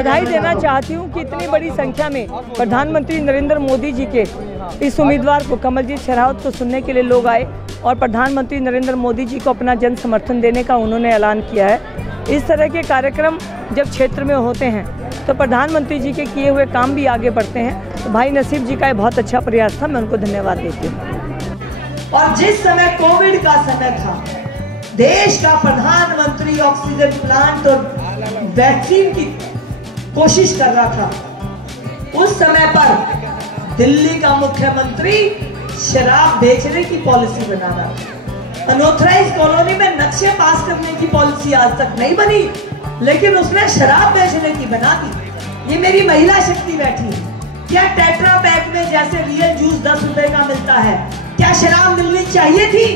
बधाई देना चाहती हूँ कि इतनी बड़ी संख्या में प्रधानमंत्री नरेंद्र मोदी जी के इस उम्मीदवार को, कमलजीत शेरावत को सुनने के लिए लोग आए और प्रधानमंत्री नरेंद्र मोदी जी को अपना जन समर्थन देने का उन्होंने ऐलान किया है। इस तरह के कार्यक्रम जब क्षेत्र में होते हैं तो प्रधानमंत्री जी के किए हुए काम भी आगे बढ़ते हैं। तो भाई नसीब जी का ये बहुत अच्छा प्रयास था, मैं उनको धन्यवाद देती हूँ। और जिस समय कोविड का समय था, देश का प्रधानमंत्री ऑक्सीजन प्लांट और वैक्सीन की कोशिश कर रहा था, उस समय पर दिल्ली का मुख्यमंत्री शराब बेचने की पॉलिसी बना रहा था। अनऑथराइज्ड कॉलोनी में नक्शे पास करने की पॉलिसी आज तक नहीं बनी, लेकिन उसने शराब बेचने की बना दी। ये मेरी महिला शक्ति बैठी है। क्या टेट्रा पैक में जैसे रियल जूस 10 रुपए का मिलता है, क्या शराब मिलनी चाहिए थी?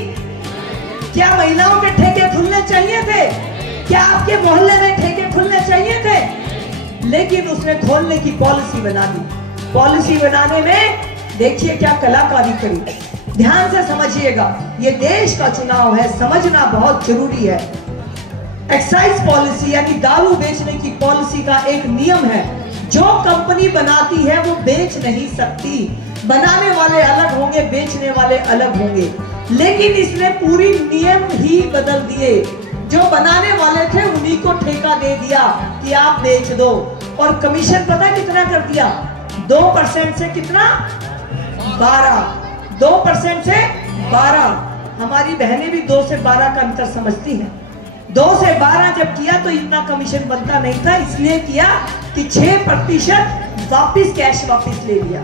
क्या महिलाओं के ठेके खुलने चाहिए थे? क्या आपके मोहल्ले में ठेके खुलने चाहिए थे? लेकिन उसने खोलने की पॉलिसी बना दी। पॉलिसी बनाने में देखिए क्या कलाकारी करी। ध्यान से समझिएगा, ये देश का चुनाव है, समझना बहुत जरूरी है। एक्साइज पॉलिसी यानी दारू बेचने की पॉलिसी का एक नियम है, जो कंपनी बनाती है वो बेच नहीं सकती। बनाने वाले अलग होंगे, बेचने वाले अलग होंगे। लेकिन इसने पूरी नियम ही बदल दिए। जो बनाने वाले थे उन्हीं को ठेका दे दिया कि आप बेच दो, और कमीशन पता कितना कर दिया? 2% से कितना? 12। 2% से 12। हमारी बहनें भी 2 से 12 का अंतर समझती हैं। 2 से 12 जब किया तो इतना कमीशन बनता नहीं था, इसलिए किया कि 6% वापिस कैश वापिस ले लिया।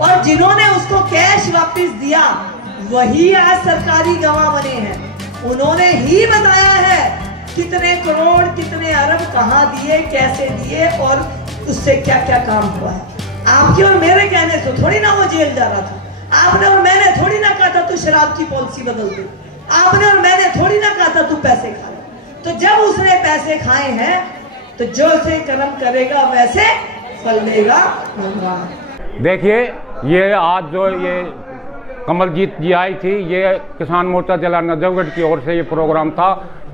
और जिन्होंने उसको कैश वापिस दिया वही आज सरकारी गवाह बने हैं। उन्होंने ही बताया है कितने करोड़ कितने अरब कहां दिए, कैसे दिए और उससे क्या क्या काम हुआ है। आपके और मेरे कहने से थोड़ी ना वो जेल जा रहा था। आपने और मैंने थोड़ी ना कहा था तू शराब की पॉलिसी बदल दे। आपने और मैंने थोड़ी ना कहा था तू पैसे खा ले। तो जब उसने पैसे खाए हैं तो जो से कर्म करेगा वैसे फल देगा भगवान। देखिए, ये आज जो ये कमलजीत जी आई थी, ये किसान मोर्चा जिला नजफगढ़ की ओर से ये प्रोग्राम था।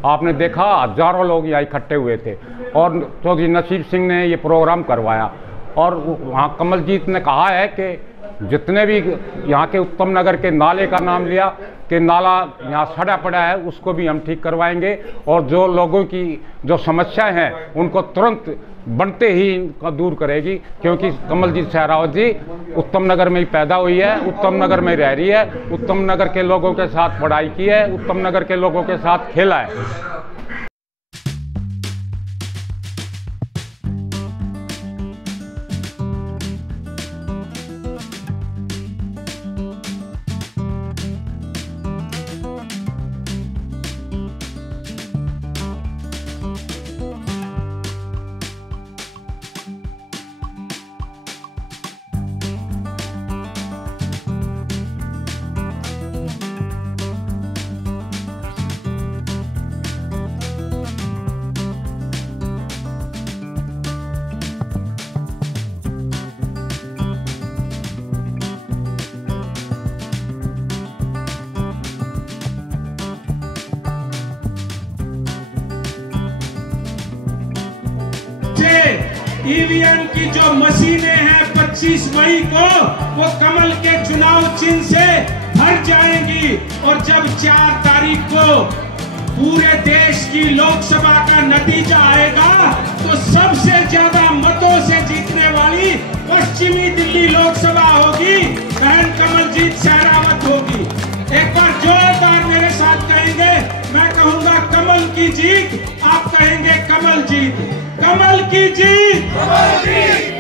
आपने देखा हजारों लोग यहाँ इकट्ठे हुए थे और चौधरी नसीब सिंह ने ये प्रोग्राम करवाया। और वहाँ कमलजीत ने कहा है कि जितने भी यहाँ के उत्तम नगर के नाले का नाम लिया कि नाला यहाँ सड़ा पड़ा है, उसको भी हम ठीक करवाएंगे। और जो लोगों की जो समस्याएं हैं उनको तुरंत बनते ही इनका दूर करेगी, क्योंकि कमलजीत शेरावत जी उत्तम नगर में ही पैदा हुई है, उत्तम नगर में रह रही है, उत्तम नगर के लोगों के साथ पढ़ाई की है, उत्तम नगर के लोगों के साथ खेला है। ईवीएम की जो मशीनें हैं 25 मई को वो कमल के चुनाव चिन्ह से भर जाएंगी। और जब 4 तारीख को पूरे देश की लोकसभा का नतीजा आएगा तो सबसे ज्यादा मतों से जीतने वाली पश्चिमी दिल्ली लोकसभा होगी, बहन कमलजीत शेरावत होगी। एक बार जोरदार मेरे साथ कहेंगे, मैं कहूंगा कमल की जीत, आप कहेंगे कमल जीत। कमल की जीत।